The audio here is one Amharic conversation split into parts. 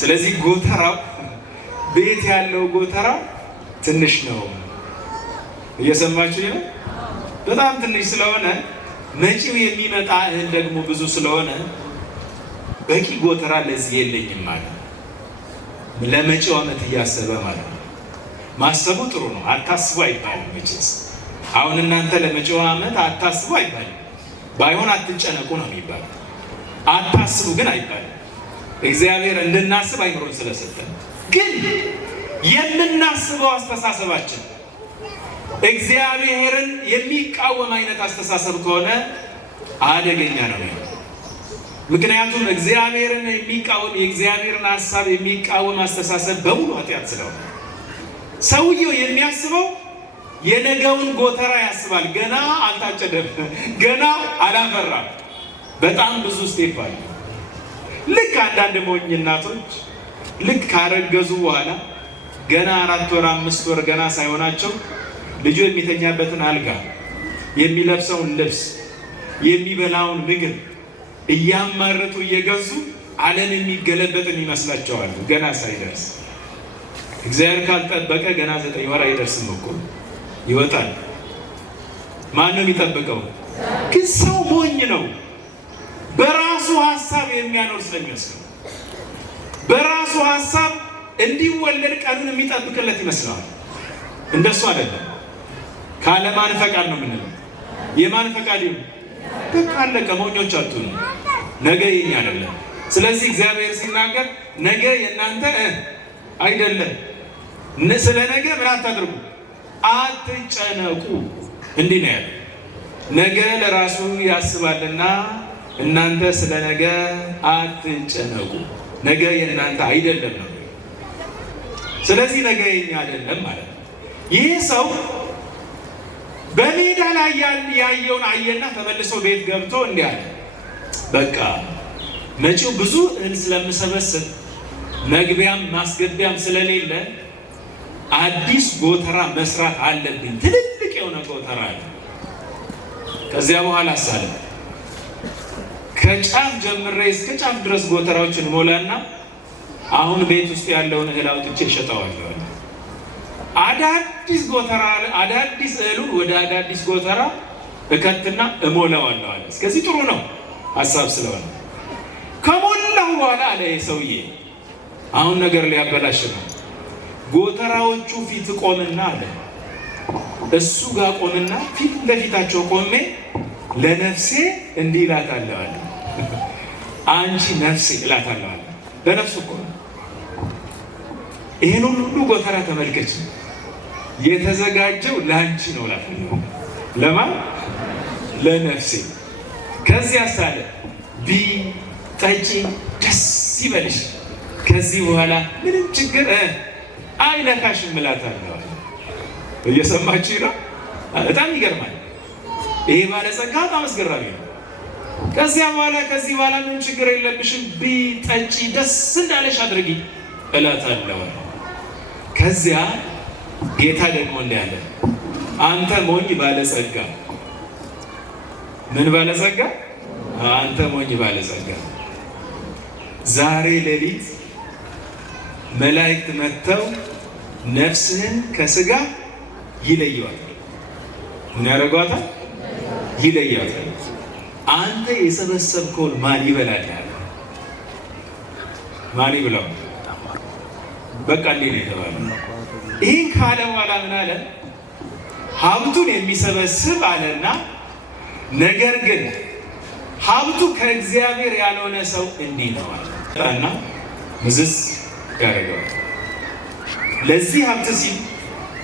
ስለዚህ ጎተራው ቤት ያለው ጎተራው ትንሽ ነው። እየሰማችሁ ነው? በጣም ትንሽ ስለሆነ መጪው የሚመጣ እህል ደግሞ ብዙ ስለሆነ በቂ ጎተራ ለዚህ የለኝም ማለት ለመጪው ዓመት እያሰበ ማለት ነው። ማሰቡ ጥሩ ነው። አታስቡ አይባልም መቼስ። አሁን እናንተ ለመጪው ዓመት አታስቡ አይባልም። ባይሆን አትጨነቁ ነው የሚባለው። አታስቡ ግን አይባልም። እግዚአብሔር እንድናስብ አይምሮን ስለሰጠን፣ ግን የምናስበው አስተሳሰባችን እግዚአብሔርን የሚቃወም አይነት አስተሳሰብ ከሆነ አደገኛ ነው። ምክንያቱም እግዚአብሔርን የሚቃወም የእግዚአብሔርን ሐሳብ የሚቃወም አስተሳሰብ በሙሉ ኃጢአት ስለሆነ ሰውየው የሚያስበው የነገውን ጎተራ ያስባል። ገና አልታጨደም፣ ገና አላፈራም። በጣም ብዙ ስቴፕ አለ። ልክ አንዳንድ ሞኝ እናቶች ልክ ካረገዙ በኋላ ገና 4 ወር 5 ወር ገና ሳይሆናቸው ልጁ የሚተኛበትን አልጋ፣ የሚለብሰውን ልብስ፣ የሚበላውን ምግብ እያማረጡ እየገዙ ዓለም የሚገለበጥን ይመስላቸዋል። ገና ሳይደርስ እግዚአብሔር ካልጠበቀ ገና 9 ወር አይደርስም እኮ ይወጣል። ማን ነው የሚጠብቀው? ግን ሰው ሞኝ ነው። በራሱ ሐሳብ የሚያኖር ስለሚመስለው በራሱ ሐሳብ እንዲወለድ ቀኑን የሚጠብቅለት ይመስላል። እንደሱ አይደለም። ካለማን ፈቃድ ነው የምንለው። የማን ፈቃድ ይሁን? በቃ አለቀ። ሞኞች አትሁኑ። ነገ የኛ አይደለም። ስለዚህ እግዚአብሔር ሲናገር ነገ የእናንተ አይደለም። ስለ ነገ ምን አታድርጉ፣ አትጨነቁ። እንዲህ ነው ያለው። ነገ ለራሱ ያስባልና እናንተ ስለ ነገ አትጨነቁ። ነገ የእናንተ አይደለም ነው። ስለዚህ ነገ የኛ አይደለም ማለት ነው። ይህ ሰው በሜዳ ላይ ያየውን አየና ተመልሶ ቤት ገብቶ እንዲህ አለ፣ በቃ መጪው ብዙ እህል ስለምሰበስብ መግቢያም ማስገቢያም ስለሌለ አዲስ ጎተራ መስራት አለብኝ። ትልልቅ የሆነ ጎተራ አለ። ከዚያ በኋላ ሳለ ከጫፍ ጀምሬ እስከ ጫፍ ድረስ ጎተራዎችን ሞላና አሁን ቤት ውስጥ ያለውን እህል አውጥቼ እሸጠዋለሁ። አዳዲስ ጎተራ አዳዲስ እህሉን ወደ አዳዲስ ጎተራ እከትና እሞላዋለሁ አለ። እስከዚህ ጥሩ ነው ሀሳብ ስለሆነ ከሞላው በኋላ አለ ሰውዬ አሁን ነገር ሊያበላሽ ነው። ጎተራዎቹ ፊት ቆምና አለ እሱ ጋር ቆምና ፊት ለፊታቸው ቆሜ ለነፍሴ እንዲህ እላታለሁ አለ። አንቺ ነፍሴ እላታለሁ አለ። ለነፍሱ እኮ ይሄን ሁሉ ጎተራ ተመልከች፣ የተዘጋጀው ለአንቺ ነው እላታለሁ። ለማን? ለነፍሴ። ከዚያ ሳለ ቢ ጠጪ፣ ደስ ይበልሽ፣ ከዚህ በኋላ ምንም ችግር አይነካሽም እላታለሁ። እየሰማችሁ ነው? በጣም ይገርማል። ይሄ ባለጸጋ በጣም አስገራሚ ነው። ከዚህ በኋላ ምን ችግር የለብሽም፣ ቢ ጠጪ፣ ደስ እንዳለሽ አድርጊ እላታለሁ። ከዚያ ጌታ ደግሞ እንዲህ አለ፣ አንተ ሞኝ ባለጸጋ። ምን ባለጸጋ? አንተ ሞኝ ባለጸጋ፣ ዛሬ ሌሊት መላእክት መጥተው ነፍስህን ከስጋ ይለየዋታል። ምን ያደርጓታል? ይለያታል። አንተ የሰበሰብከውን ማን ይበላል? ማን ይብላው? በቃ እንዲህ ነው የተባለው። ይህን ካለ በኋላ ምን አለ? ሀብቱን የሚሰበስብ አለና ነገር ግን ሀብቱ ከእግዚአብሔር ያልሆነ ሰው እንዲህ ነው አለ እና ምዝዝ ያደርገዋል። ለዚህ ሀብት ሲል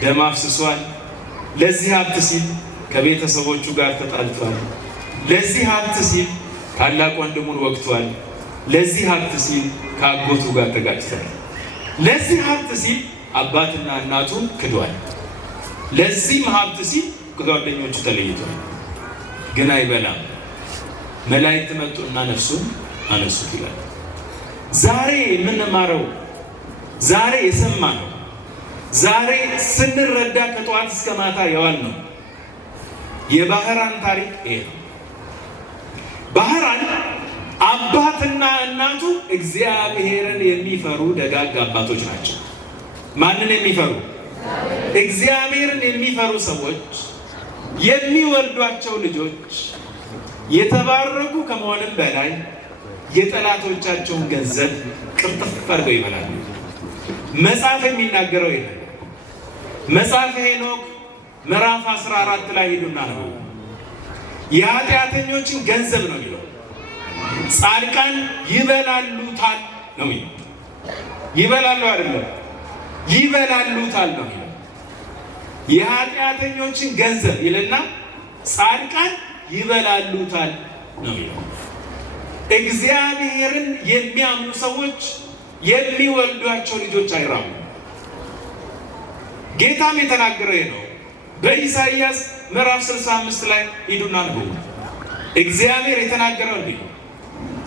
ደም አፍስሷል። ለዚህ ሀብት ሲል ከቤተሰቦቹ ጋር ተጣልቷል። ለዚህ ሀብት ሲል ታላቅ ወንድሙን ወግቷል። ለዚህ ሀብት ሲል ከአጎቱ ጋር ተጋጭቷል። ለዚህ ሀብት ሲል አባትና እናቱን ክዷል። ለዚህም ሀብት ሲል ከጓደኞቹ ተለይቷል። ግን አይበላም። መላእክት መጡና ነፍሱን አነሱት ይላል። ዛሬ የምንማረው ዛሬ የሰማነው ዛሬ ስንረዳ ከጠዋት እስከ ማታ የዋል ነው የባህራን ታሪክ ይሄ ነው። ባህራን አባትና እናቱ እግዚአብሔርን የሚፈሩ ደጋግ አባቶች ናቸው። ማንን የሚፈሩ? እግዚአብሔርን የሚፈሩ ሰዎች የሚወልዷቸው ልጆች የተባረኩ ከመሆንም በላይ የጠላቶቻቸውን ገንዘብ ቅርጥፍ አድርገው ይበላሉ። መጽሐፍ የሚናገረው ይሄ መጽሐፈ ሄኖክ ምዕራፍ 14 ላይ ሄዱና ነው የኃጢአተኞችን ገንዘብ ነው የሚለው። ጻድቃን ይበላሉታል ነው የሚለው። ይበላሉ አይደለም፣ ይበላሉታል ነው የሚለው። የኃጢአተኞችን ገንዘብ ይልና ጻድቃን ይበላሉታል ነው የሚለው። እግዚአብሔርን የሚያምኑ ሰዎች የሚወልዷቸው ልጆች አይራሙ። ጌታም የተናገረው ነው። በኢሳይያስ ምዕራፍ 65 ላይ ሂዱና አንብቡ። እግዚአብሔር የተናገረው እንዲህ ነው፣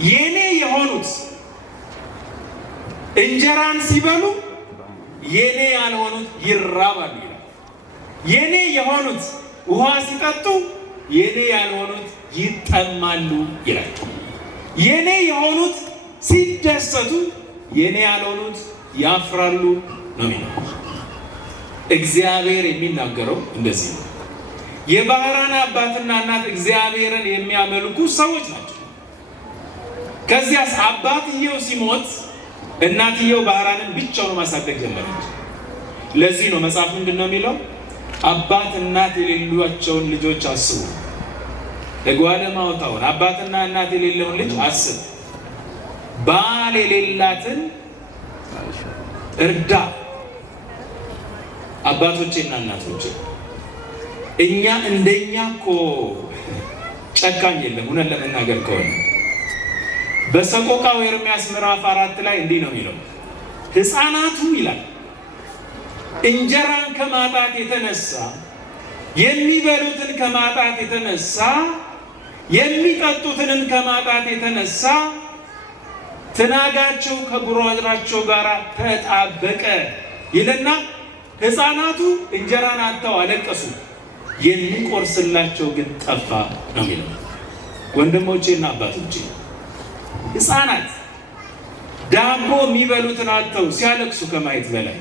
የኔ የሆኑት እንጀራን ሲበሉ የኔ ያልሆኑት ይራባሉ ይላል። የኔ የሆኑት ውሃ ሲጠጡ የኔ ያልሆኑት ይጠማሉ ይላል። የኔ የሆኑት ሲደሰቱ የኔ ያልሆኑት ያፍራሉ ነው የሚለው። እግዚአብሔር የሚናገረው እንደዚህ ነው። የባህራን አባትና እናት እግዚአብሔርን የሚያመልኩ ሰዎች ናቸው። ከዚያስ አባትየው ሲሞት እናትየው ባህራንን ብቻውን ማሳደግ ጀመረች። ለዚህ ነው መጽሐፍ ምንድን ነው የሚለው? አባት እናት የሌሏቸውን ልጆች አስቡ። እጓለ ማውጣውን አባትና እናት የሌለውን ልጅ አስብ። ባል የሌላትን እርዳ። አባቶቼና እናቶቼ እኛ እንደኛ እኮ ጨካኝ የለም። እውነት ለመናገር ከሆነ በሰቆቃው ኤርምያስ ምዕራፍ 4 ላይ እንዲህ ነው የሚለው፣ ሕፃናቱ ይላል እንጀራን ከማጣት የተነሳ የሚበሉትን ከማጣት የተነሳ የሚጠጡትንም ከማጣት የተነሳ ትናጋቸው ከጉሮሯቸው ጋር ተጣበቀ ይልና ሕፃናቱ እንጀራን አጥተው አለቀሱ፣ የሚቆርስላቸው ግን ጠፋ ነው የሚለው። ወንድሞቼና አባቶቼ ሕፃናት ዳቦ የሚበሉትን አጥተው ሲያለቅሱ ከማየት በላይ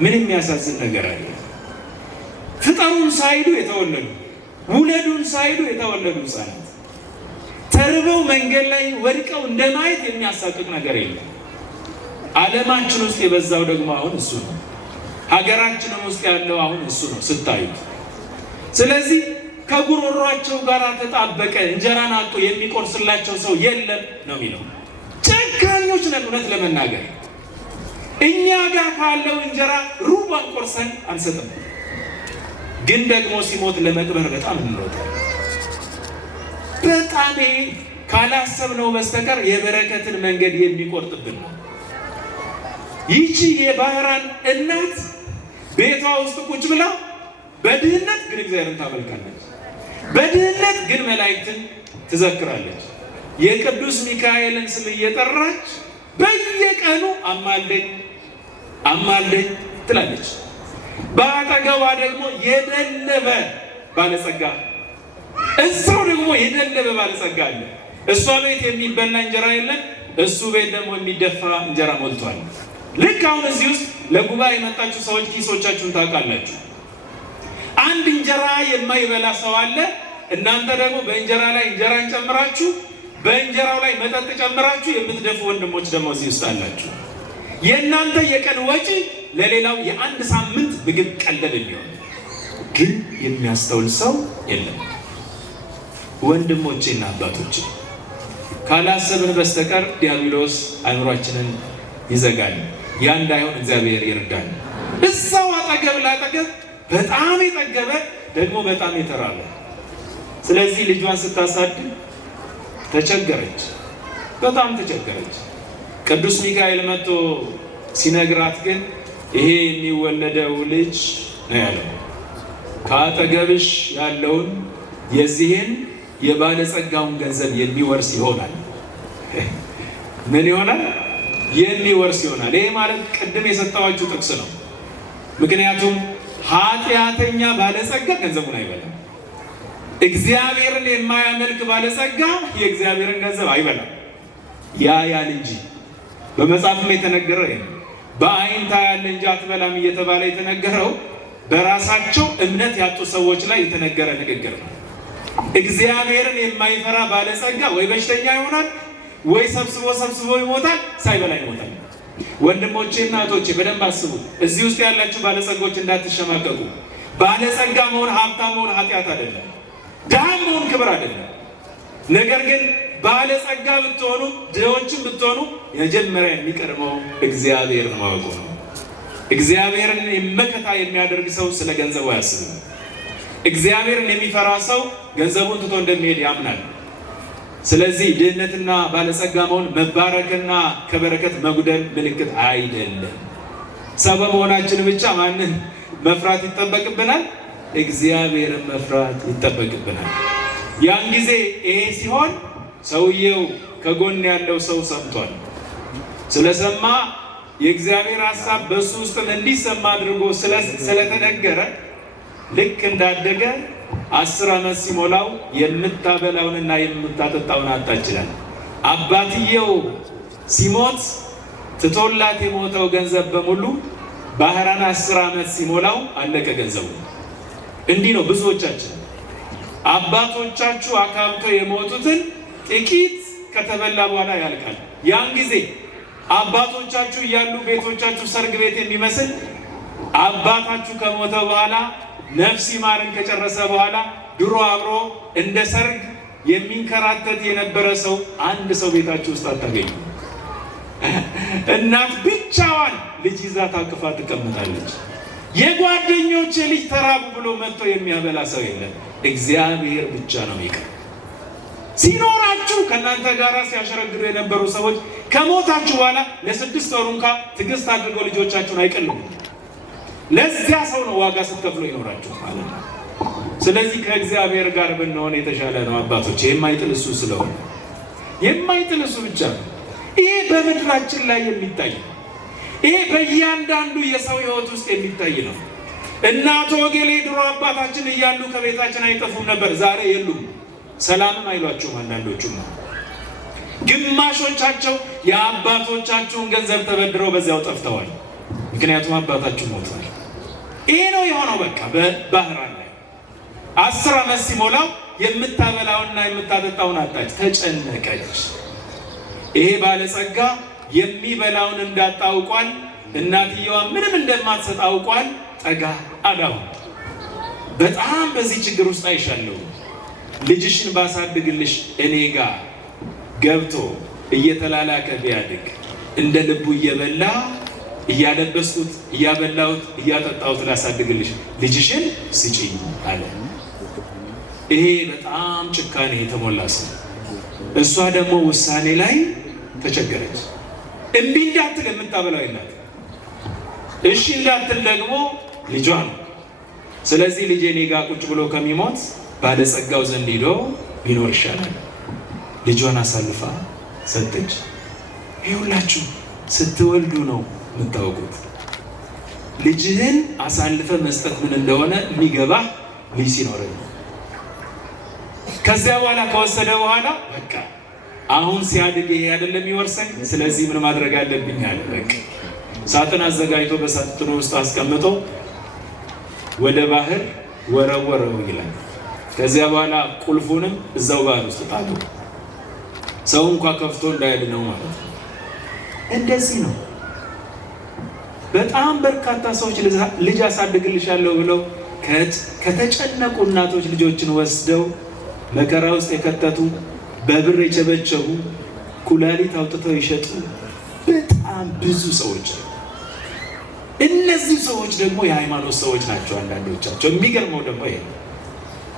ምን የሚያሳዝን ነገር አለ? ፍጠሩን ሳይሉ የተወለዱ ውለዱን ሳይሉ የተወለዱ ሕፃናት ተርበው መንገድ ላይ ወድቀው እንደማየት የሚያሳቅቅ ነገር የለም። ዓለማችን ውስጥ የበዛው ደግሞ አሁን እሱ ነው። ሀገራችንም ውስጥ ያለው አሁን እሱ ነው ስታዩት። ስለዚህ ከጉሮሯቸው ጋር ተጣበቀ፣ እንጀራን አጥቶ የሚቆርስላቸው ሰው የለም ነው የሚለው። ጨካኞች ነን እውነት ለመናገር። እኛ ጋር ካለው እንጀራ ሩባን ቆርሰን አንሰጥም፣ ግን ደግሞ ሲሞት ለመቅበር በጣም እንሮጣለን። በጣም ካላሰብነው በስተቀር የበረከትን መንገድ የሚቆርጥብን ነው። ይቺ የባህራን እናት ቤቷ ውስጥ ቁጭ ብላ በድህነት ግን እግዚአብሔርን ታመልካለች፣ በድህነት ግን መላእክትን ትዘክራለች። የቅዱስ ሚካኤልን ስም እየጠራች በየቀኑ አማልደኝ አማልደኝ ትላለች። በአጠገቧ ደግሞ የደለበ ባለጸጋ፣ እዛው ደግሞ የደለበ ባለጸጋ አለ። እሷ ቤት የሚበላ እንጀራ የለም፣ እሱ ቤት ደግሞ የሚደፋ እንጀራ ሞልቷል። ልክ አሁን እዚህ ውስጥ ለጉባኤ የመጣችሁ ሰዎች ኪሶቻችሁን ታውቃላችሁ። አንድ እንጀራ የማይበላ ሰው አለ። እናንተ ደግሞ በእንጀራ ላይ እንጀራን ጨምራችሁ በእንጀራው ላይ መጠጥ ጨምራችሁ የምትደፉ ወንድሞች ደግሞ እዚህ ውስጥ አላችሁ። የእናንተ የቀን ወጪ ለሌላው የአንድ ሳምንት ምግብ ቀለብ የሚሆን ግን የሚያስተውል ሰው የለም። ወንድሞቼና አባቶቼ ካላሰብን በስተቀር ዲያብሎስ አእምሯችንን ይዘጋል። ያ እንዳይሆን እግዚአብሔር ይርዳል። እዛው አጠገብ ላጠገብ በጣም የጠገበ ደግሞ በጣም የተራበ። ስለዚህ ልጇን ስታሳድግ ተቸገረች፣ በጣም ተቸገረች። ቅዱስ ሚካኤል መጥቶ ሲነግራት ግን ይሄ የሚወለደው ልጅ ነው ያለው ከአጠገብሽ ያለውን የዚህን የባለጸጋውን ገንዘብ የሚወርስ ይሆናል። ምን ይሆናል? የሚወርስ ይሆናል። ይሄ ማለት ቅድም የሰጠዋችሁ ጥቅስ ነው። ምክንያቱም ኃጢአተኛ ባለጸጋ ገንዘቡን አይበላም። እግዚአብሔርን የማያመልክ ባለጸጋ የእግዚአብሔርን ገንዘብ አይበላም፣ ያያል እንጂ። በመጽሐፍም የተነገረው ይሄ በአይን ታያለህ እንጂ አትበላም እየተባለ የተነገረው በራሳቸው እምነት ያጡ ሰዎች ላይ የተነገረ ንግግር ነው። እግዚአብሔርን የማይፈራ ባለጸጋ ወይ በሽተኛ ይሆናል ወይ ሰብስቦ ይሞታል፣ ሳይበላ ይሞታል። ወንድሞቼና እህቶቼ በደንብ አስቡ። እዚህ ውስጥ ያላችሁ ባለጸጎች እንዳትሸማቀቁ። ባለጸጋ መሆን ሀብታም መሆን ኃጢአት አይደለም፣ ድሃ መሆን ክብር አይደለም። ነገር ግን ባለጸጋ ብትሆኑ ድሆችን ብትሆኑ የመጀመሪያ የሚቀድመው እግዚአብሔርን ማወቁ ነው። እግዚአብሔርን መከታ የሚያደርግ ሰው ስለ ገንዘቡ አያስብም። እግዚአብሔርን የሚፈራ ሰው ገንዘቡን ትቶ እንደሚሄድ ያምናል። ስለዚህ ድህነትና ባለጸጋ መሆን መባረክና ከበረከት መጉደል ምልክት አይደለም። ሰው በመሆናችን ብቻ ማንን መፍራት ይጠበቅብናል? እግዚአብሔርን መፍራት ይጠበቅብናል። ያን ጊዜ ይሄ ሲሆን ሰውየው ከጎን ያለው ሰው ሰምቷል። ስለሰማ የእግዚአብሔር ሐሳብ በሱ ውስጥ እንዲሰማ አድርጎ ስለተነገረ ልክ እንዳደገ 10 ዓመት ሲሞላው የምታበላውንና የምታጠጣውን አጣ ይችላል። አባትየው ሲሞት ትቶላት የሞተው ገንዘብ በሙሉ ባህራን 10 ዓመት ሲሞላው አለቀ ገንዘቡ። እንዲህ ነው ብዙዎቻችን። አባቶቻችሁ አካብተው የሞቱትን ጥቂት ከተበላ በኋላ ያልቃል። ያን ጊዜ አባቶቻችሁ እያሉ ቤቶቻችሁ ሰርግ ቤት የሚመስል አባታችሁ ከሞተ በኋላ ነፍስ ይማርን ከጨረሰ በኋላ ድሮ አብሮ እንደ ሰርግ የሚንከራተት የነበረ ሰው አንድ ሰው ቤታችሁ ውስጥ አታገኙ። እናት ብቻዋን ልጅ ይዛ ታቅፋ ትቀምጣለች። የጓደኞች ልጅ ተራቡ ብሎ መጥቶ የሚያበላ ሰው የለም። እግዚአብሔር ብቻ ነው የሚቀር። ሲኖራችሁ ከእናንተ ጋር ሲያሸረግዱ የነበሩ ሰዎች ከሞታችሁ በኋላ ለ6 ወር እንኳን ትዕግስት አድርገው ልጆቻችሁን አይቀልም። ለዚያ ሰው ነው ዋጋ ስትከፍሉ ይኖራችሁ ማለት ነው። ስለዚህ ከእግዚአብሔር ጋር ብንሆን የተሻለ ነው አባቶች። የማይጥል እሱ ስለሆነ የማይጥል እሱ ብቻ ነው። ይሄ በምድራችን ላይ የሚታይ ይሄ በእያንዳንዱ የሰው ሕይወት ውስጥ የሚታይ ነው። እናቶ ወገሌ ድሮ አባታችን እያሉ ከቤታችን አይጠፉም ነበር፣ ዛሬ የሉም። ሰላምም አይሏቸውም። አንዳንዶቹም ግማሾቻቸው የአባቶቻቸውን ገንዘብ ተበድረው በዚያው ጠፍተዋል። ምክንያቱም አባታችሁ ሞቷል። ይሄ ነው የሆነው። በቃ በባህራን ላይ 10 ዓመት ሲሞላው የምታበላውና የምታጠጣውን አጣች፣ ተጨነቀች። ይሄ ባለጸጋ የሚበላውን እንዳጣ አውቋል። እናትየዋ ምንም እንደማትሰጥ አውቋል። ጠጋ አዳው በጣም በዚህ ችግር ውስጥ አይሻለሁ፣ ልጅሽን ባሳድግልሽ እኔ ጋር ገብቶ እየተላላከ ቢያድግ እንደ ልቡ እየበላ እያለበስኩት እያበላሁት እያጠጣሁት ላሳድግልሽ ልጅሽን ስጪኝ አለ። ይሄ በጣም ጭካኔ የተሞላ ሰው። እሷ ደግሞ ውሳኔ ላይ ተቸገረች። እምቢ እንዳትል የምታበላው የላት፣ እሺ እንዳትል ደግሞ ልጇ ነው። ስለዚህ ልጄ እኔ ጋር ቁጭ ብሎ ከሚሞት ባለጸጋው ዘንድ ሄዶ ቢኖር ይሻላል። ልጇን አሳልፋ ሰጠች። ይኸውላችሁ ስትወልዱ ነው የምታውቁት። ልጅህን አሳልፈ መስጠት ምን እንደሆነ የሚገባህ ልጅ ሲኖርህ ነው። ከዚያ በኋላ ከወሰደ በኋላ በቃ አሁን ሲያድግ ይሄ አይደለም ይወርሰኝ፣ ስለዚህ ምን ማድረግ አለብኝ አለ። በቃ ሳጥን አዘጋጅቶ በሳጥኑ ውስጥ አስቀምጦ ወደ ባህር ወረወረው ይላል። ከዚያ በኋላ ቁልፉንም እዛው ባህር ውስጥ ጣለው። ሰው እንኳን ከፍቶ እንዳያድነው ማለት ነው። እንደዚህ ነው። በጣም በርካታ ሰዎች ልጅ አሳድግልሻለሁ ብለው ከተጨነቁ እናቶች ልጆችን ወስደው መከራ ውስጥ የከተቱ፣ በብር የቸበቸቡ፣ ኩላሊት አውጥተው ይሸጡ በጣም ብዙ ሰዎች። እነዚህ ሰዎች ደግሞ የሃይማኖት ሰዎች ናቸው አንዳንዶቻቸው። የሚገርመው ደግሞ ይሄ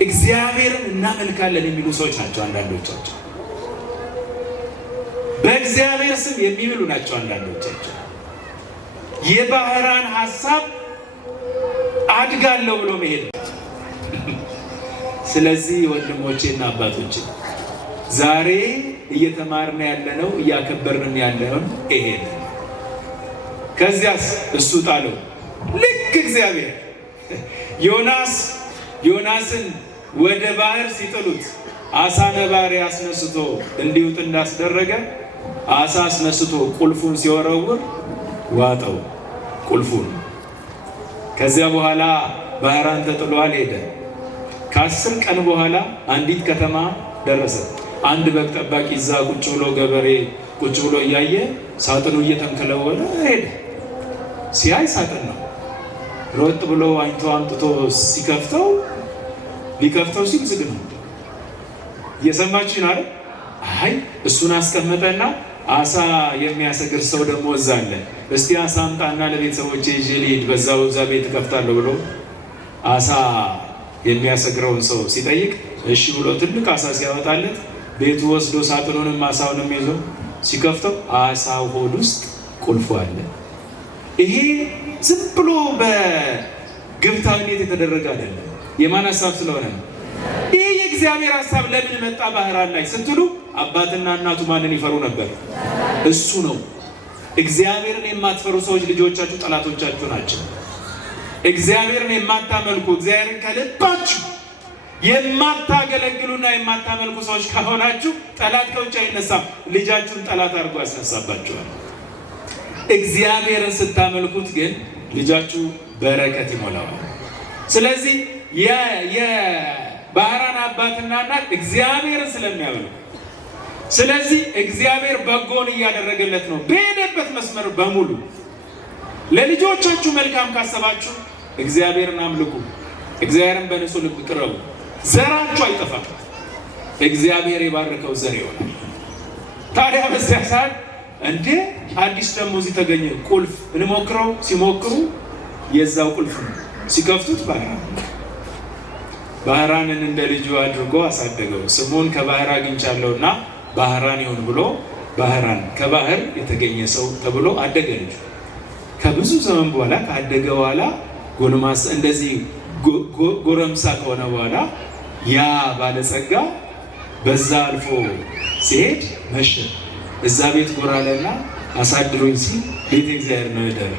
እግዚአብሔርን እናመልካለን የሚሉ ሰዎች ናቸው አንዳንዶቻቸው። በእግዚአብሔር ስም የሚምሉ ናቸው አንዳንዶቻቸው። የባህራን ሐሳብ አድጋለሁ ብሎ መሄድ። ስለዚህ ወንድሞቼና አባቶቼ ዛሬ እየተማርን ያለነው እያከበርን ያለነው ይሄ ነው። ከዚያስ እሱ ጣለው። ልክ እግዚአብሔር ዮናስን ወደ ባህር ሲጥሉት አሳ ነባሪ አስነስቶ እንዲውጥ እንዳስደረገ አሳ አስነስቶ ቁልፉን ሲወረውር ዋጠው ቁልፉን። ከዚያ በኋላ ባህራን ተጥሏል ሄደ። ከ10 ቀን በኋላ አንዲት ከተማ ደረሰ። አንድ በግ ጠባቂ እዛ ቁጭ ብሎ ገበሬ ቁጭ ብሎ እያየ ሳጥኑ እየተንከለወለ ሄደ። ሲያይ ሳጥን ነው። ሮጥ ብሎ ዋኝቶ አምጥቶ ሊከፍተው ሲል ዝግ ነው። እየሰማችሁ ነው አይደል? አይ እሱን አስቀመጠና አሳ የሚያሰግር ሰው ደግሞ እዛ አለ። እስቲ አሳ አምጣና ለቤተሰቦቼ ይዤ ልሂድ፣ በዛው እዛ ቤት እከፍታለሁ ብሎ አሳ የሚያሰግረውን ሰው ሲጠይቅ እሺ ብሎ ትልቅ አሳ ሲያወጣለት ቤቱ ወስዶ ሳጥኑንም አሳውንም ይዞ ሲከፍተው አሳው ሆድ ውስጥ ቁልፉ አለ። ይሄ ዝም ብሎ በግብታዊነት የተደረገ አይደለም። የማን ሀሳብ ስለሆነ ነው? ይሄ የእግዚአብሔር ሀሳብ ለምን መጣ ባህራን ላይ ስትሉ አባትና እናቱ ማንን ይፈሩ ነበር? እሱ ነው። እግዚአብሔርን የማትፈሩ ሰዎች ልጆቻችሁ ጠላቶቻችሁ ናቸው። እግዚአብሔርን የማታመልኩ እግዚአብሔርን ከልባችሁ የማታገለግሉና የማታመልኩ ሰዎች ከሆናችሁ ጠላት ከውጭ አይነሳም፣ ልጃችሁን ጠላት አድርጎ ያስነሳባችኋል። እግዚአብሔርን ስታመልኩት ግን ልጃችሁ በረከት ይሞላዋል። ስለዚህ የባህራን አባትና እናት እግዚአብሔርን ስለሚያመልኩ፣ ስለዚህ እግዚአብሔር በጎን እያደረገለት ነው። በሄደበት መስመር በሙሉ ለልጆቻችሁ መልካም ካሰባችሁ እግዚአብሔርን አምልኩ፣ እግዚአብሔርን በንጹህ ልብ ቅረቡ። ዘራችሁ አይጠፋም፣ እግዚአብሔር የባረከው ዘር ይሆናል። ታዲያ በዚያ ሰዓት እንዴ አዲስ ደግሞ እዚህ ተገኘ ቁልፍ እንሞክረው። ሲሞክሩ የዛው ቁልፍ ነው። ሲከፍቱት ባህራንን እንደ ልጁ አድርጎ አሳደገው። ስሙን ከባህር አግኝቻለሁና ባህራን ይሁን ብሎ ባህራን ከባህር የተገኘ ሰው ተብሎ አደገ ልጁ። ከብዙ ዘመን በኋላ ካደገ በኋላ ጎልማሳ እንደዚህ ጎረምሳ ከሆነ በኋላ ያ ባለጸጋ በዛ አልፎ ሲሄድ መሸ። እዛ ቤት ጎራለና አሳድሮኝ ሲል ቤተ እግዚአብሔር ነው ያደረ።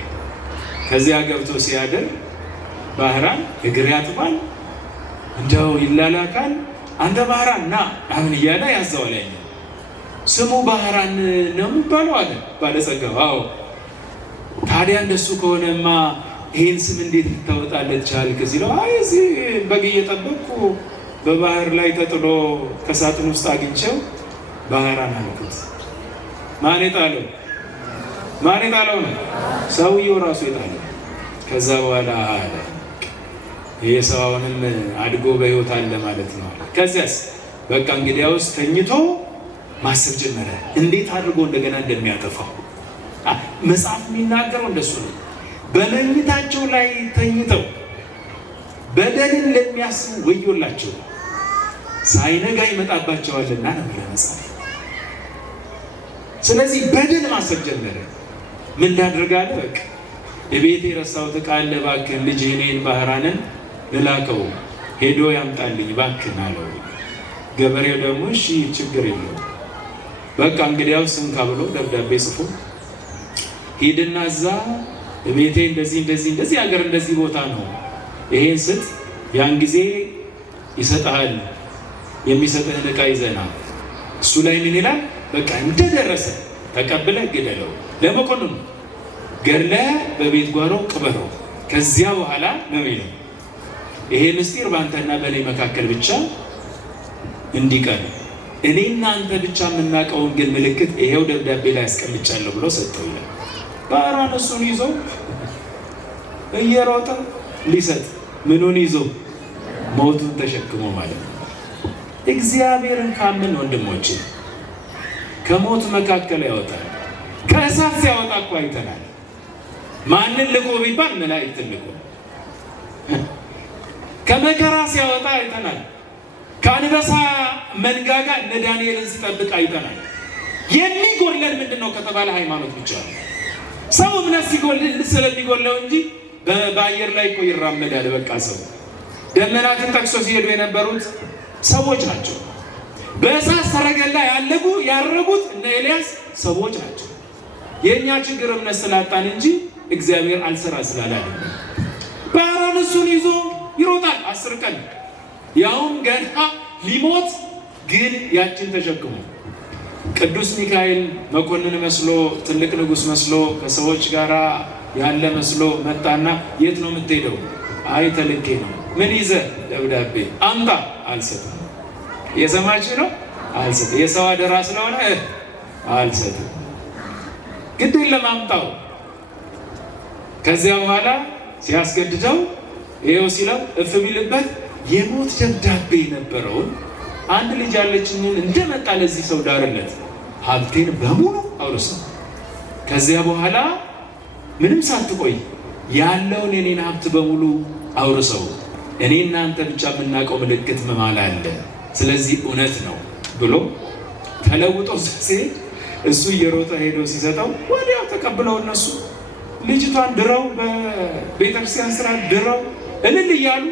ከዚያ ገብቶ ሲያደር ባህራን እግር ያጥባል፣ እንደው ይላላካል። አንተ ባህራን ና አሁን እያለ ያዘዋል። ያኛ ስሙ ባህራን ነው የሚባለው አለ ባለጸጋው። አዎ ታዲያ እንደሱ ከሆነማ ይህን ስም እንዴት ልታወጣለት ቻልክ ሲለው፣ አይ እዚህ በግ እየጠበቅኩ በባህር ላይ ተጥሎ ከሳጥን ውስጥ አግኝቼው ባህራን አልኩት። ማን የጣለው? ማን የጣለው ነው? ሰውየው ራሱ የጣለው። ከዛ በኋላ አለ ይሄ ሰው አሁንም አድጎ በሕይወት አለ ማለት ነው። ከዚያስ በቃ እንግዲያውስ ተኝቶ ማሰብ ጀመረ፣ እንዴት አድርጎ እንደገና እንደሚያጠፋው። መጽሐፍ የሚናገረው እንደሱ ነው። በመኝታቸው ላይ ተኝተው በደልን ለሚያስቡ ወዮላቸው፣ ሳይነጋ ይመጣባቸዋልና ነው መጽሐፍ። ስለዚህ በደል ማሰብ ጀመረ። ምን እንዳደርጋለ? በቃ የቤቴ የረሳሁት ዕቃ አለ፣ እባክህን ልጅ እኔን ባህራንን ልላከው ሄዶ ያምጣልኝ እባክህን አለው። ገበሬው ደግሞ እሺ ችግር የለውም በቃ እንግዲያውስ እንካ ብሎ ደብዳቤ ጽፎ ሂድና እዛ ቤቴ እንደዚህ ሀገር እንደዚህ ቦታ ነው፣ ይሄን ስጥ፣ ያን ጊዜ ይሰጥሃል፣ የሚሰጥህን ዕቃ ይዘና። እሱ ላይ ምን ይላል? በቃ እንደደረሰ ተቀብለህ ግደለው፣ ለመኮንኑ ገድለህ በቤት ጓሮ ቅበረው። ከዚያ በኋላ ነው የሚለው ይሄ ምስጢር በአንተና በእኔ መካከል ብቻ እንዲቀር፣ እኔ እናንተ ብቻ የምናውቀውን ግን ምልክት ይሄው ደብዳቤ ላይ ያስቀምጫለሁ ብሎ ሰጠው ይላል። ባህራን እሱን ይዞ እየሮጠ ሊሰጥ ምኑን ይዞ ሞቱን ተሸክሞ ማለት ነው። እግዚአብሔርን ካምን ወንድሞቼ ከሞት መካከል ያወጣል። ከእሳት ሲያወጣ እኮ አይተናል። ማንን ልኮ ቢባል መላእክትን ልኮ ከመከራ ሲያወጣ አይተናል። ከአንበሳ መንጋጋ እነ ዳንኤልን ሲጠብቅ አይተናል። የሚጎለን ምንድን ነው ከተባለ ሃይማኖት ብቻ ነው። ሰው እምነት ስለሚጎለው እንጂ በአየር ላይ እኮ ይራመዳል። በቃ ሰው ደመናትን ጠቅሶ ሲሄዱ የነበሩት ሰዎች ናቸው። በእሳት ሰረገላ ያረጉት እነ ኤልያስ ሰዎች ናቸው። የእኛ ችግር እምነት ስላጣን እንጂ እግዚአብሔር አልሰራ ስላላለ። ባህራን እሱን ይዞ ይሮጣል። 10 ቀን ያውም ገና ሊሞት ግን ያችን ተሸክሞ ቅዱስ ሚካኤል መኮንን መስሎ ትልቅ ንጉሥ መስሎ ከሰዎች ጋር ያለ መስሎ መጣና የት ነው የምትሄደው? አይ ተልኬ ነው። ምን ይዘህ? ደብዳቤ። አምጣ። አልሰጥም። የሰማች ነው። አልሰጥም። የሰው አደራ ስለሆነ አልሰጥም። ግድ የለም አምጣው። ከዚያ በኋላ ሲያስገድደው ይኸው ሲለው እፍ ቢልበት የሞት ደብዳቤ የነበረውን አንድ ልጅ ያለችኝን እንደመጣ ለዚህ ሰው ዳርለት፣ ሀብቴን በሙሉ አውርሰው። ከዚያ በኋላ ምንም ሳትቆይ ያለውን የኔን ሀብት በሙሉ አውርሰው፣ እኔ እናንተ ብቻ የምናውቀው ምልክት መማል አለ፣ ስለዚህ እውነት ነው ብሎ ተለውጦ ሲሄድ እሱ እየሮጠ ሄዶ ሲሰጠው ወዲያው ተቀብለው እነሱ ልጅቷን ድረው በቤተክርስቲያን ስራ ድረው እልል እያሉ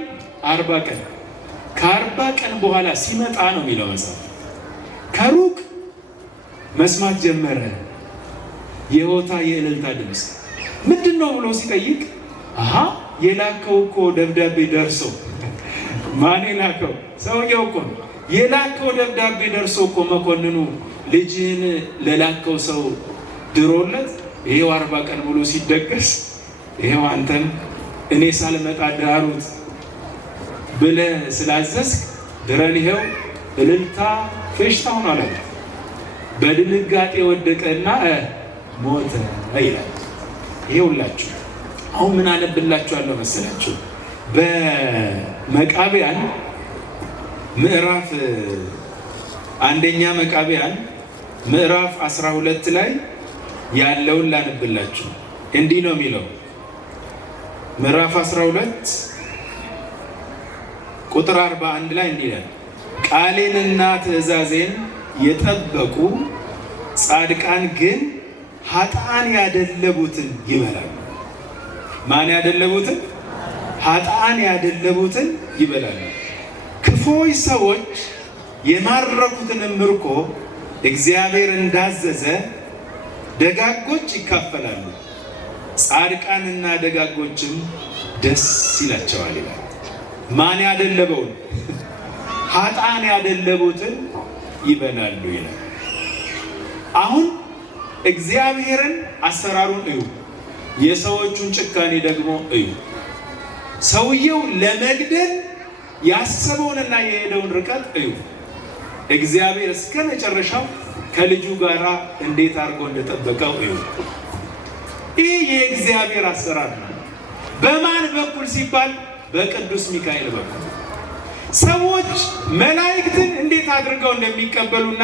40 ቀን ከ40 ቀን በኋላ ሲመጣ ነው የሚለው መጽሐፍ። ከሩቅ መስማት ጀመረ የሆታ የእልልታ ድምፅ። ምንድን ነው ብሎ ሲጠይቅ አሃ የላከው እኮ ደብዳቤ ደርሶ። ማን የላከው? ሰውየው እኮ ነው የላከው ደብዳቤ ደርሶ እኮ መኮንኑ ልጅህን ለላከው ሰው ድሮለት ይሄው 40 ቀን ሙሉ ሲደገስ ይሄው አንተን እኔ ሳልመጣ ዳሩት ብለህ ስላዘዝክ ድረን ይሄው እልልታ ፌሽታ ሆኗል። በድንጋጤ ወደቀና ሞተ ይላል። ይሄውላችሁ አሁን ምን አነብላችኋለሁ መሰላችሁ? በመቃብያን ምዕራፍ አንደኛ መቃብያን ምዕራፍ 12 ላይ ያለውን ላነብላችሁ። እንዲህ ነው የሚለው ምዕራፍ 12 ቁጥር 41 ላይ እንዲህ ይላል፣ ቃሌንና ትእዛዜን የጠበቁ ጻድቃን ግን ኃጥአን ያደለቡትን ይበላሉ። ማን ያደለቡትን? ኃጥአን ያደለቡትን ይበላሉ። ክፉዎች ሰዎች የማረኩትን ምርኮ እግዚአብሔር እንዳዘዘ ደጋጎች ይካፈላሉ፣ ጻድቃንና ደጋጎችም ደስ ይላቸዋል ይላል። ማን ያደለበውን? ኃጥአን ያደለቡትን ይበላሉ ይላል። አሁን እግዚአብሔርን አሰራሩን እዩ፣ የሰዎቹን ጭካኔ ደግሞ እዩ። ሰውየው ለመግደል ያሰበውንና የሄደውን ርቀት እዩ። እግዚአብሔር እስከ መጨረሻው ከልጁ ጋር እንዴት አድርጎ እንደጠበቀው እዩ። ይህ የእግዚአብሔር አሰራር ነው። በማን በኩል ሲባል በቅዱስ ሚካኤል በኩል። ሰዎች መላእክትን እንዴት አድርገው እንደሚቀበሉና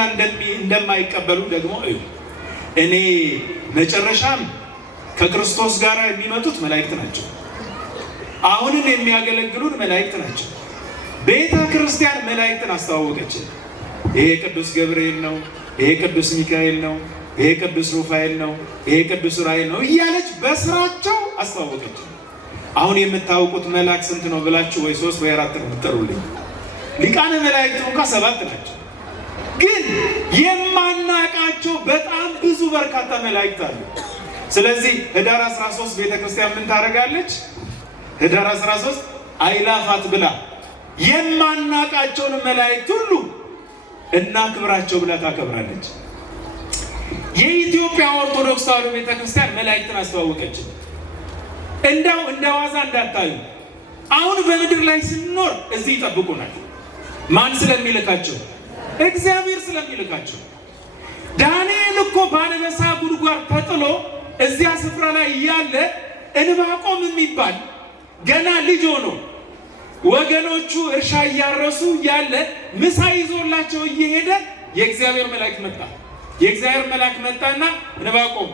እንደማይቀበሉ ደግሞ እዩ። እኔ መጨረሻም ከክርስቶስ ጋር የሚመጡት መላእክት ናቸው። አሁንም የሚያገለግሉን መላእክት ናቸው። ቤተ ክርስቲያን መላእክትን አስተዋወቀችን። ይሄ ቅዱስ ገብርኤል ነው፣ ይሄ ቅዱስ ሚካኤል ነው፣ ይሄ ቅዱስ ሩፋኤል ነው፣ ይሄ ቅዱስ ራኤል ነው እያለች በስራቸው አስተዋወቀችን። አሁን የምታውቁት መልአክ ስንት ነው ብላችሁ ወይ 3 ወይ 4 ነው የምትጠሩልኝ? ሊቃነ መላእክት እንኳን 7 ናቸው። ግን የማናቃቸው በጣም ብዙ በርካታ መላእክት አሉ። ስለዚህ ህዳር 13 ቤተክርስቲያን ምን ታደርጋለች? ህዳር 13 አይላፋት ብላ የማናቃቸውን መላእክት ሁሉ እና ክብራቸው ብላ ታከብራለች። የኢትዮጵያ ኦርቶዶክስ ተዋሕዶ ቤተክርስቲያን መላእክትን አስተዋወቀች። እንዳው እንደዋዛ እንዳታዩ። አሁን በምድር ላይ ስንኖር እዚህ ይጠብቁናል። ማን ስለሚልካቸው? እግዚአብሔር ስለሚልካቸው። ዳንኤል እኮ በአንበሳ ጉድጓድ ተጥሎ እዚያ ስፍራ ላይ እያለ ዕንባቆም የሚባል ገና ልጅ ሆኖ ወገኖቹ እርሻ እያረሱ እያለ ምሳ ይዞላቸው እየሄደ የእግዚአብሔር መልአክ መጣ። የእግዚአብሔር መልአክ መጣና ዕንባቆም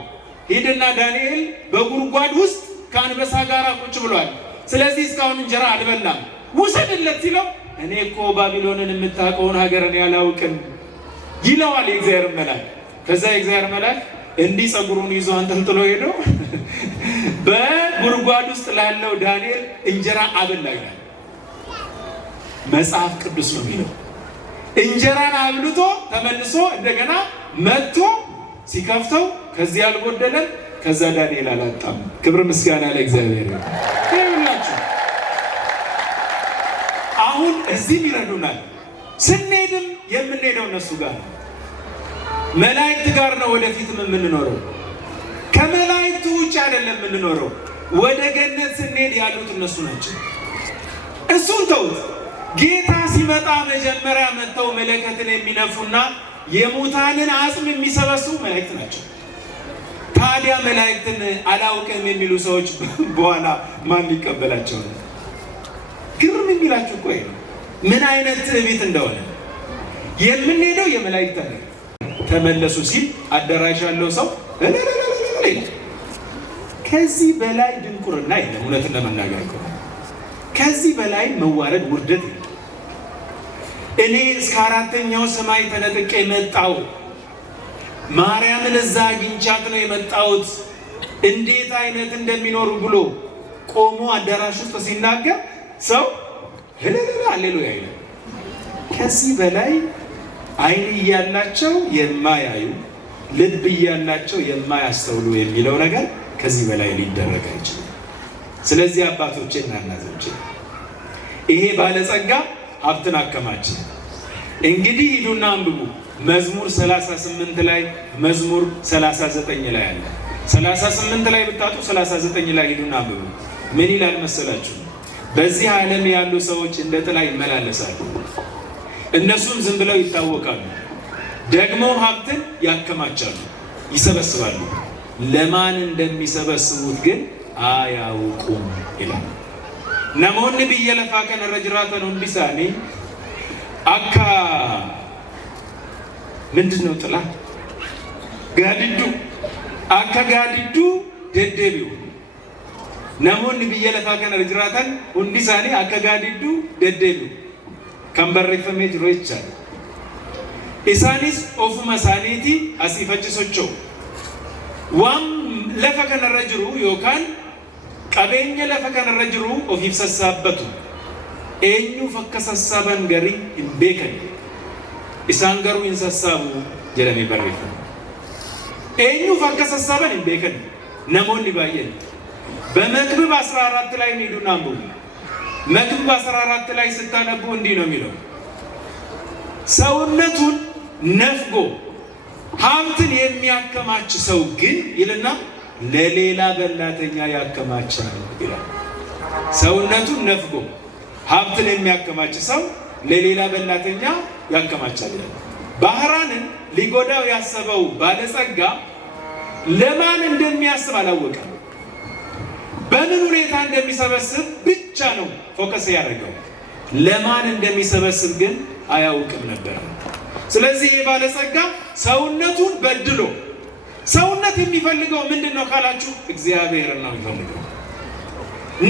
ሄደና ዳንኤል በጉድጓድ ውስጥ ከአንበሳ ጋር ቁጭ ብሏል፣ ስለዚህ እስካሁን እንጀራ አልበላም፣ ውሰድለት ሲለው እኔ እኮ ባቢሎንን የምታውቀውን ሀገር እኔ አላውቅም ይለዋል የእግዚአብሔር መልአክ። ከዛ የእግዚአብሔር መልአክ እንዲህ ፀጉሩን ይዞ አንጠልጥሎ ሄዶ በጉድጓድ ውስጥ ላለው ዳንኤል እንጀራ አበላ ይላል መጽሐፍ ቅዱስ ነው የሚለው። እንጀራን አብልቶ ተመልሶ እንደገና መጥቶ ሲከፍተው ከዚህ አልጎደለም፣ ከዛ ዳንኤል አላጣም። ክብር ምስጋና ለእግዚአብሔር ይሁን። አሁን እዚህም ይረዱናል። ስንሄድም የምንሄደው እነሱ ጋር ነው። መላእክት ጋር ነው ወደፊት የምንኖረው። ከመላእክቱ ውጭ አይደለም የምንኖረው። ወደ ገነት ስንሄድ ያሉት እነሱ ናቸው። እሱን ተውት። ጌታ ሲመጣ መጀመሪያ መጥተው መለከትን የሚነፉና የሙታንን አጽም የሚሰበስቡ መላእክት ናቸው። ታዲያ መላእክትን አላውቅም የሚሉ ሰዎች በኋላ ማን ሊቀበላቸው ነው? ግርም የሚላችሁ እኮ ነው ምን አይነት ትዕቢት እንደሆነ። የምንሄደው የመላእክት ነው። ተመለሱ ሲል አዳራሽ ያለው ሰው ከዚህ በላይ ድንቁርና የለም። እውነትን ለመናገር እኮ ከዚህ በላይ መዋረድ ውርደት የለም። እኔ እስከ 4ኛው ሰማይ ተነጥቄ መጣሁ፣ ማርያምን እዛ አግኝቻት ነው የመጣሁት፣ እንዴት አይነት እንደሚኖሩ ብሎ ቆሞ አዳራሽ ውስጥ ሲናገር ሰው ሃሌሉያ ይላል። ከዚህ በላይ ዓይን እያላቸው የማያዩ ልብ እያላቸው የማያስተውሉ የሚለው ነገር ከዚህ በላይ ሊደረግ አይችልም። ስለዚህ አባቶቼ እና እናቶቼ ይሄ ባለጸጋ ሀብትን አከማቸ። እንግዲህ ሂዱና አንብቡ። መዝሙር 38 ላይ መዝሙር 39 ላይ አለ። 38 ላይ ብታጡ 39 ላይ ሂዱና አንብቡ። ምን ይላል መሰላችሁ? በዚህ ዓለም ያሉ ሰዎች እንደ ጥላ ይመላለሳሉ፣ እነሱም ዝም ብለው ይታወቃሉ። ደግሞ ሀብትን ያከማቻሉ፣ ይሰበስባሉ፣ ለማን እንደሚሰበስቡት ግን አያውቁም ይላል። namoonni biyya lafaa kana irra jiraatan hundi isaanii akka ምንድን ነው ጥላ ጋድዱ akka gaadiddu deddeebi'u. namoonni biyya lafaa kana irra jiraatan hundi isaanii akka gaadiddu deddeebi'u kan barreeffamee jiru jechaadha. isaanis ofuma isaaniiti asii fachi socho'u. waan lafa kanarra jiru yookaan qabeenya lafa kanarra jiru ofiif sassaabbatu. eenyuuf akka sassaaban garii hin beekan, isaan garuu hin sassaabu jedhamee barreeffama. eenyuuf akka sassaaban hin beekan namoonni baay'een. በመክብብ 14 ላይ ሄዱና አንብቡ። መክብብ 14 ላይ ስታነቡ እንዲህ ነው የሚለው፣ ሰውነቱን ነፍጎ ሀብትን የሚያከማች ሰው ግን ይልና ለሌላ በላተኛ ያከማቻል ይላል። ሰውነቱን ነፍጎ ሀብትን የሚያከማች ሰው ለሌላ በላተኛ ያከማቻል ይላል። ባህራንን ሊጎዳው ያሰበው ባለጸጋ ለማን እንደሚያስብ አላወቀም። በምን ሁኔታ እንደሚሰበስብ ብቻ ነው ፎከስ ያደረገው። ለማን እንደሚሰበስብ ግን አያውቅም ነበር። ስለዚህ የባለጸጋ ሰውነቱን በድሎ፣ ሰውነት የሚፈልገው ምንድን ነው ካላችሁ እግዚአብሔር ነው የሚፈልገው።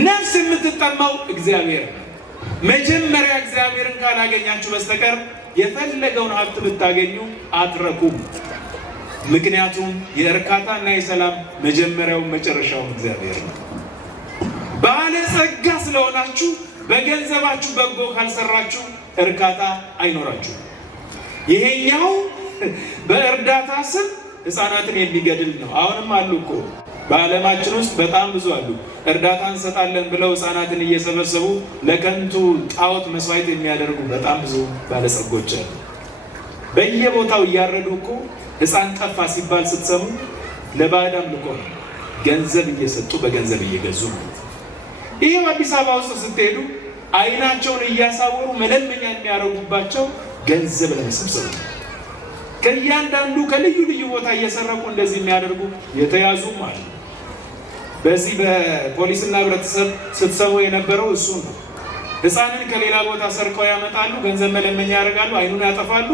ነፍስ የምትጠማው እግዚአብሔር ነው። መጀመሪያ እግዚአብሔርን ካላገኛችሁ በስተቀር የፈለገውን ሀብት ብታገኙ አትረኩም። ምክንያቱም የእርካታና የሰላም መጀመሪያውን መጨረሻውን እግዚአብሔር ነው። ባለጸጋ ስለሆናችሁ በገንዘባችሁ በጎ ካልሰራችሁ እርካታ አይኖራችሁ። ይሄኛው በእርዳታ ስም ህፃናትን የሚገድል ነው። አሁንም አሉ እኮ በዓለማችን ውስጥ በጣም ብዙ አሉ። እርዳታ እንሰጣለን ብለው ህፃናትን እየሰበሰቡ ለከንቱ ጣዖት መስዋዕት የሚያደርጉ በጣም ብዙ ባለጸጎች አሉ። በየቦታው እያረዱ እኮ ህፃን ጠፋ ሲባል ስትሰሙ ለባዕድ አምልኮ ነው፣ ገንዘብ እየሰጡ በገንዘብ እየገዙ ነው። ይሄው አዲስ አበባ ውስጥ ስትሄዱ አይናቸውን እያሳወሩ መለመኛ የሚያደርጉባቸው ገንዘብ ለመሰብሰብ ነው። ከእያንዳንዱ ከልዩ ልዩ ቦታ እየሰረቁ እንደዚህ የሚያደርጉ የተያዙም አሉ። በዚህ በፖሊስና ህብረተሰብ ስትሰሙ የነበረው እሱ ነው። ህፃንን ከሌላ ቦታ ሰርቀው ያመጣሉ፣ ገንዘብ መለመኛ ያደርጋሉ፣ አይኑን ያጠፋሉ፣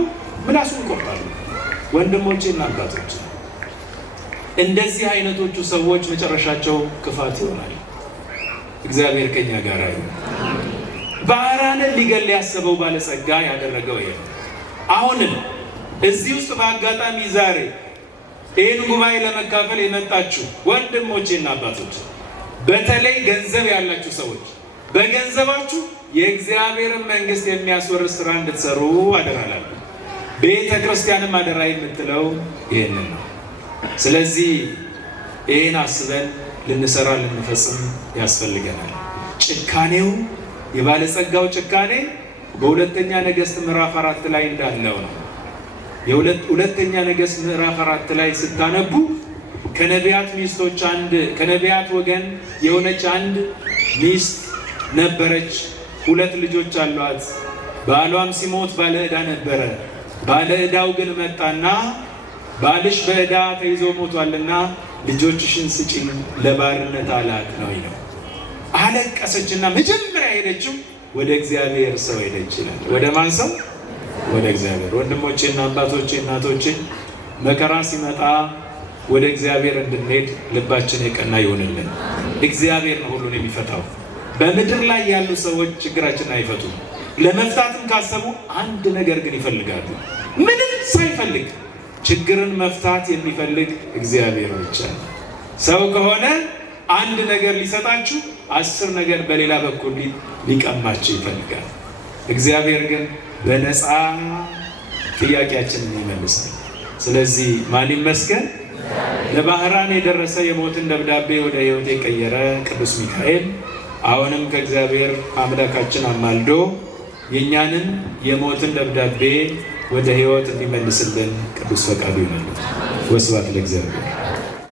ምላሱን ይቆርጣሉ። ወንድሞቼና አባቶቼ እንደዚህ አይነቶቹ ሰዎች መጨረሻቸው ክፋት ይሆናል። እግዚአብሔር ከኛ ጋር ይሁን። ባህራንን ሊገል ያሰበው ባለጸጋ ያደረገው ይሄ። አሁንም እዚህ ውስጥ በአጋጣሚ ዛሬ ይህን ጉባኤ ለመካፈል የመጣችሁ ወንድሞቼና አባቶች፣ በተለይ ገንዘብ ያላችሁ ሰዎች በገንዘባችሁ የእግዚአብሔርን መንግስት የሚያስወርስ ስራ እንድትሰሩ አደራላለሁ። ቤተ ክርስቲያንም አደራ የምትለው ይህንን ነው። ስለዚህ ይህን አስበን ልንሰራ ልንፈጽም ያስፈልገናል። ጭካኔው የባለጸጋው ጭካኔ በሁለተኛ ነገሥት ምዕራፍ 4 ላይ እንዳለው ነው። ሁለተኛ ነገሥት ምዕራፍ 4 ላይ ስታነቡ ከነቢያት ሚስቶች ከነቢያት ወገን የሆነች አንድ ሚስት ነበረች። 2 ልጆች አሏት። ባሏም ሲሞት ባለ ዕዳ ነበረ። ባለ ዕዳው ግን መጣና ባልሽ በዕዳ ተይዞ ሞቷልና ልጆችሽን ስጪኝ ለባርነት አላክ ነው ይለው። አለቀሰችና መጀመሪያ ሄደችው ወደ እግዚአብሔር ሰው ሄደች ይላል። ወደ ማን ሰው? ወደ እግዚአብሔር። ወንድሞቼና አባቶቼ እናቶቼ መከራ ሲመጣ ወደ እግዚአብሔር እንድንሄድ ልባችን የቀና ይሆንልን። እግዚአብሔር ነው ሁሉን የሚፈታው። በምድር ላይ ያሉ ሰዎች ችግራችንን አይፈቱም። ለመፍታትም ካሰቡ አንድ ነገር ግን ይፈልጋሉ። ምንም ሳይፈልግ ችግርን መፍታት የሚፈልግ እግዚአብሔር ብቻ ነው። ሰው ከሆነ አንድ ነገር ሊሰጣችሁ 10 ነገር በሌላ በኩል ሊቀማችሁ ይፈልጋል። እግዚአብሔር ግን በነፃ ጥያቄያችንን ይመልሳል። ስለዚህ ማን ይመስገን? ለባህራን የደረሰ የሞትን ደብዳቤ ወደ ሕይወት የቀየረ ቅዱስ ሚካኤል አሁንም ከእግዚአብሔር አምላካችን አማልዶ የእኛንን የሞትን ደብዳቤ ወደ ሕይወት እንዲመልስልን ቅዱስ ፈቃዱ ይሁንልን። ወስብሐት ለእግዚአብሔር።